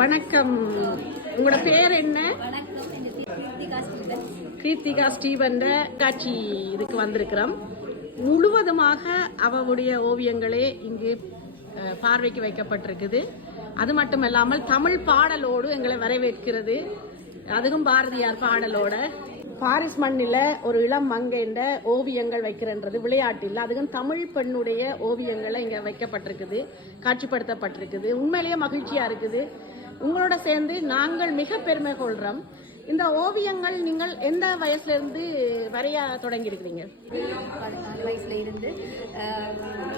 வணக்கம். உங்களோட பேர் என்ன? கீர்த்திகா ஸ்டீவன் காட்சி இதுக்கு வந்திருக்கிறோம். முழுவதுமாக அவளுடைய ஓவியங்களே இங்கு பார்வைக்கு வைக்கப்பட்டிருக்குது. அது மட்டும் இல்லாமல் தமிழ் பாடலோடு எங்களை வரவேற்கிறது. அதுவும் பாரதியார் பாடலோட. பாரிஸ் மண்ணில் ஒரு இளம் மங்கைன்ற ஓவியங்கள் வைக்கிறன்றது விளையாட்டில். அதுவும் தமிழ் பெண்ணுடைய ஓவியங்களை இங்கே வைக்கப்பட்டிருக்குது காட்சிப்படுத்தப்பட்டிருக்குது. உண்மையிலேயே மகிழ்ச்சியாக இருக்குது. உங்களோட சேர்ந்து நாங்கள் மிக பெருமை கொள்கிறோம் இந்த ஓவியங்கள் நீங்கள் எந்த வயசுல இருந்து வரைய தொடங்கி இருக்கிறீங்க பதினாலு வயசுல இருந்து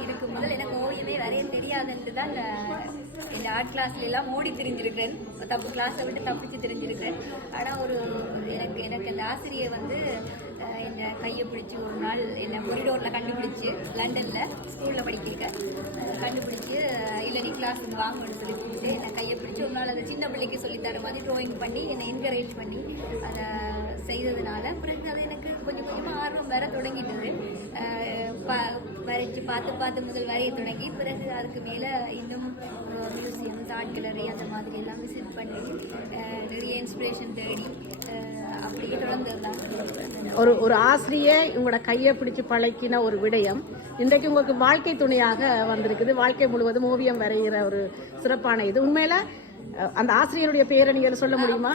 இதுக்கு முதல் எனக்கு ஓவியமே வரைய தெரியாதுன்ட்டு தான் நான் இந்த ஆர்ட் கிளாஸ்ல எல்லாம் ஓடி தெரிஞ்சிருக்கிறேன். தப்பு கிளாஸை விட்டு தப்பிச்சு தெரிஞ்சிருக்கிறேன். ஆனால் ஒரு எனக்கு எனக்கு அந்த ஆசிரியர் வந்து என்னை கையை பிடிச்சி ஒரு நாள் என்னை கொரிடோரில் கண்டுபிடிச்சி லண்டனில் ஸ்கூலில் படிக்கிறேன் இல்லை வந்து வாங்கணும்னு சொல்லி கூப்பிட்டு என்னை கையை பிடிச்சி ஒரு நாள் அந்த சின்ன பிள்ளைக்கு சொல்லித்தர மாதிரி ட்ராயிங் பண்ணி என்னை என்கரேஜ் பண்ணி அதை செய்ததுனால பிறகு அது எனக்கு கொஞ்சம் கொஞ்சமாக ஆர்வம் வர தொடங்கிட்டது. வரைச்சி பார்த்து பார்த்து முதல் வரைய தொடங்கி பிறகு அதுக்கு மேலே இன்னும் மியூசியம்ஸ் ஆர்ட் கேலரி அந்த மாதிரி எல்லாம் விசிட் பண்ணி நிறைய இன்ஸ்பிரேஷன் தேடி அப்படியே தொடர்ந்து தான் ஒரு ஒரு ஆசிரியை உங்களோட கையை பிடிச்சு பழக்கின ஒரு விடயம். இன்றைக்கு உங்களுக்கு வாழ்க்கை துணையாக வந்திருக்குது. வாழ்க்கை முழுவதும் ஓவியம் வரைகிற ஒரு சிறப்பான இது. உண்மையில அந்த ஆசிரியருடைய பேரை நீங்கள் சொல்ல முடியுமா?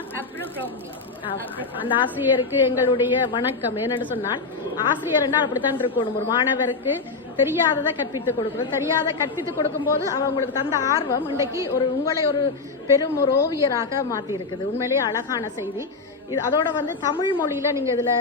அந்த ஆசிரியருக்கு எங்களுடைய வணக்கம். ஏனென்று சொன்னால் ஆசிரியர் என்றால் அப்படித்தான் இருக்கணும். ஒரு மாணவருக்கு தெரியாததை கற்பித்து கொடுக்குறோம் தெரியாத கற்பித்து கொடுக்கும்போது அவங்களுக்கு தந்த ஆர்வம் இன்றைக்கு ஒரு உங்களை ஒரு பெரும் ஒரு ஓவியராக மாற்றி இருக்குது உண்மையிலேயே அழகான செய்தி. இது அதோட வந்து தமிழ் மொழியில நீங்க இதுல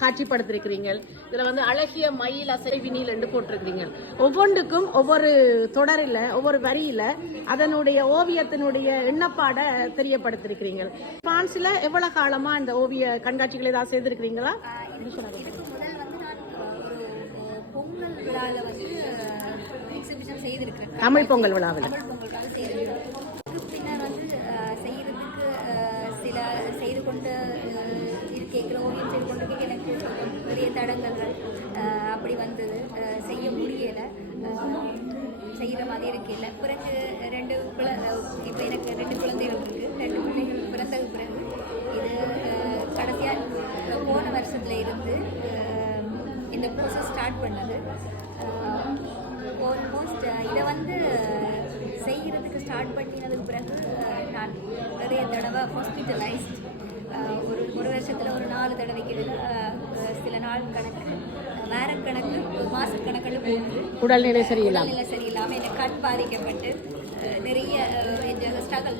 காட்சிப்படுத்திருக்கிறீங்க. இதுல வந்து அழகிய மயில் அசைவினில் என்று போட்டிருக்கிறீங்க. ஒவ்வொன்றுக்கும் ஒவ்வொரு தொடரில் ஒவ்வொரு வரியில அதனுடைய ஓவியத்தினுடைய எண்ணப்பாட தெரியப்படுத்திருக்கிறீங்க. பிரான்ஸ்ல எவ்வளவு காலமா இந்த ஓவிய கண்காட்சிகளை ஏதாவது செய்திருக்கிறீங்களா இதுக்கு முதல் வந்து நான் ஒரு அஹ், பொங்கல் விழாவில் வந்து எக்ஸிபிஷன் செய்திருக்கிறேன். தமிழ் பொங்கல் விழாவில். தமிழ் பொங்கலுக்காக செய்திருக்கிறேன். பின்னர் வந்து அஹ், சில செய்து கொண்டு அஹ், இருக்கேக்கிற ஓவியம் செய்து கொண்டு எனக்கு நிறைய தடங்கல்கள் அப்படி வந்தது. செய்ய முடியலை. செய்கிற மாதிரி இருக்கையில் பிறகு ரெண்டு குழ இப்போ எனக்கு ரெண்டு குழந்தைகள் இருக்குது ரெண்டு பிள்ளைகள் பிறந்தது பிறகு. இது கடைசியாக போன வருஷத்துல இருந்து இந்த ப்ரோசஸ் ஸ்டார்ட் பண்ணது. ஆல்மோஸ்ட் இதை வந்து செய்கிறதுக்கு ஸ்டார்ட் பண்ணினதுக்கு பிறகு நான் நிறைய தடவை ஹாஸ்பிட்டலைஸ்ட் ஒரு ஒரு வருஷத்தில் ஒரு நாலு தடவைக்கு சில நாள் கணக்கு வேற கணக்கு மாத கணக்கில் போகுது உடல்நிலை சரியில்லாம. உடல்நிலை சரியில்லாமல் எனக்கு கண் பாதிக்கப்பட்டு நிறைய ஸ்ட்ரகிள்